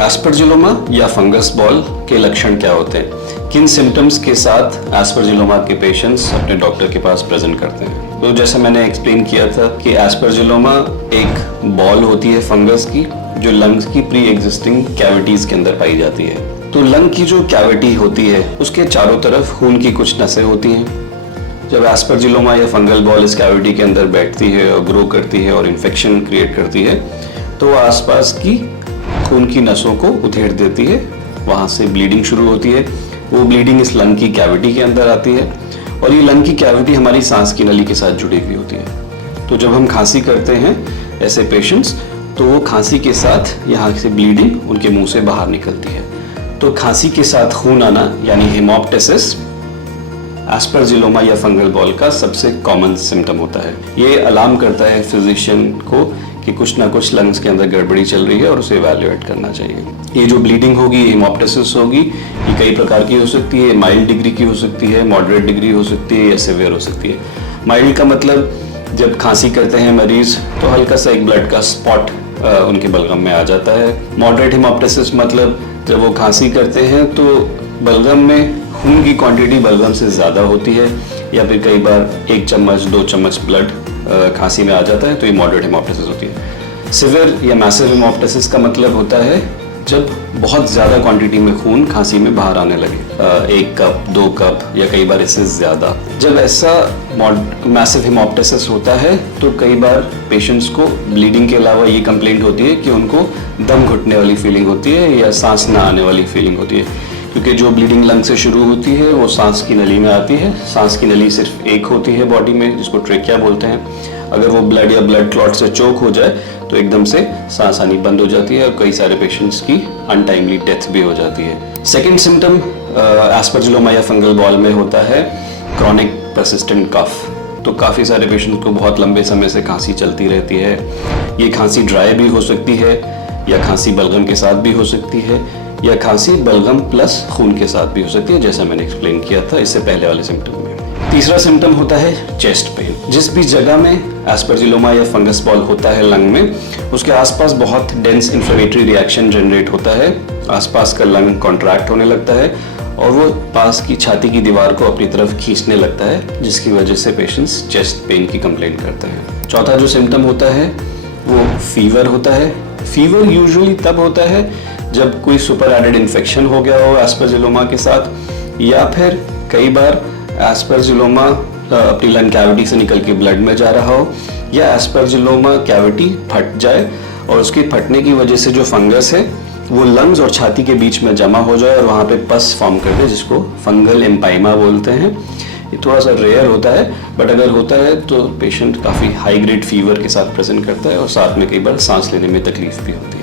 Aspergilloma या fungus ball के लक्षण क्या होते हैं? किन सिम्टम्स के साथ एस्परजिलोमा के पेशेंट्स अपने डॉक्टर के पास प्रेजेंट करते हैं? तो जैसे मैंने एक्सप्लेन किया था कि एस्परजिलोमा एक बॉल होती है फंगस की जो लंग्स की प्री एग्जिस्टिंग कैविटीज के अंदर पाई जाती है। तो लंग की जो कैविटी होती है उसके चारों तरफ खून की कुछ नसें होती हैं। जब एस्परजिलोमा या फंगल बॉल इस कैविटी के अंदर बैठती है और ग्रो करती है और इन्फेक्शन क्रिएट करती है तो आसपास की खून की नसों को उधेड़ देती है, वहाँ से ब्लीडिंग शुरू होती है। वो ब्लीडिंग इस लंग की कैविटी के अंदर आती है और ये लंग की कैविटी हमारी सांस की नली के साथ जुड़ी हुई होती है। तो जब हम खांसी करते हैं ऐसे पेशेंट्स तो वो खांसी के साथ यहाँ से ब्लीडिंग उनके मुंह से बाहर निकलती है। तो खांसी के साथ खून आना यानी हेमोप्टिसिस एस्परजिलोमा या फंगल बॉल का सबसे कॉमन सिम्टम होता है। ये अलार्म करता है फिजिशियन को कि कुछ ना कुछ लंग्स के अंदर गड़बड़ी चल रही है और उसे इवैल्यूएट करना चाहिए। ये जो ब्लीडिंग होगी, हेमोप्टिसिस होगी, ये कई प्रकार की हो सकती है। माइल्ड डिग्री की हो सकती है, मॉडरेट डिग्री हो सकती है या सिवियर हो सकती है। माइल्ड का मतलब जब खांसी करते हैं मरीज तो हल्का सा एक ब्लड का स्पॉट उनके बलगम में आ जाता है। मॉडरेट हेमोप्टिसिस मतलब जब वो खांसी करते हैं तो बलगम में खून की क्वांटिटी बलगम से ज़्यादा होती है या फिर कई बार 1 चम्मच 2 चम्मच ब्लड खांसी में आ जाता है, तो ये मॉडरेट हेमोप्टिसिस होती है। सिवियर या मैसिव हेमोप्टिसिस का मतलब होता है जब बहुत ज़्यादा क्वांटिटी में खून खांसी में बाहर आने लगे, 1 कप 2 कप या कई बार इससे ज़्यादा। जब ऐसा मैसिव हेमोप्टिसिस होता है तो कई बार पेशेंट्स को ब्लीडिंग के अलावा ये कंप्लेंट होती है कि उनको दम घुटने वाली फीलिंग होती है या सांस ना आने वाली फीलिंग होती है, क्योंकि जो ब्लीडिंग लंग से शुरू होती है वो सांस की नली में आती है। सांस की नली सिर्फ एक होती है बॉडी में जिसको ट्रेकिया बोलते हैं। अगर वो ब्लड या ब्लड क्लॉट से चोक हो जाए तो एकदम से सांस आनी बंद हो जाती है और कई सारे पेशेंट्स की अनटाइमली डेथ भी हो जाती है। सेकेंड सिम्टम एस्परजिलोमा या फंगल बॉल में होता है क्रॉनिक परसिस्टेंट कफ। तो काफ़ी सारे पेशेंट्स को बहुत लंबे समय से खांसी चलती रहती है। ये खांसी ड्राई भी हो सकती है या खांसी बलगम के साथ भी हो सकती है या खांसी बलगम प्लस खून के साथ भी हो सकती है, जैसा मैंने एक्सप्लेन किया था इससे पहले वाले सिम्टम में। तीसरा सिम्टम होता है चेस्ट पेन। जिस भी जगह में एस्परजिलोमा या फंगस बॉल होता है लंग में, उसके आसपास बहुत डेंस इन्फ्लेमेटरी रिएक्शन जनरेट होता है। आसपास का लंग कॉन्ट्रैक्ट होने लगता है और वो पास की छाती की दीवार को अपनी तरफ खींचने लगता है, जिसकी वजह से पेशेंट्स चेस्ट पेन की कंप्लेंट करते हैं। चौथा जो सिम्टम होता है वो फीवर होता है। फीवर यूजुअली तब होता है जब कोई सुपर एडेड इन्फेक्शन हो गया हो एस्परजिलोमा के साथ, या फिर कई बार एस्परजिलोमा अपनी लंग कैविटी से निकल के ब्लड में जा रहा हो, या एस्परजिलोमा कैविटी फट जाए और उसकी फटने की वजह से जो फंगस है वो लंग्स और छाती के बीच में जमा हो जाए और वहाँ पे पस फॉर्म कर दे, जिसको फंगल एम्पाइमा बोलते हैं। ये थोड़ा सा रेयर होता है, बट अगर होता है तो पेशेंट काफ़ी हाई ग्रेड फीवर के साथ प्रेजेंट करता है और साथ में कई बार सांस लेने में तकलीफ भी होती है।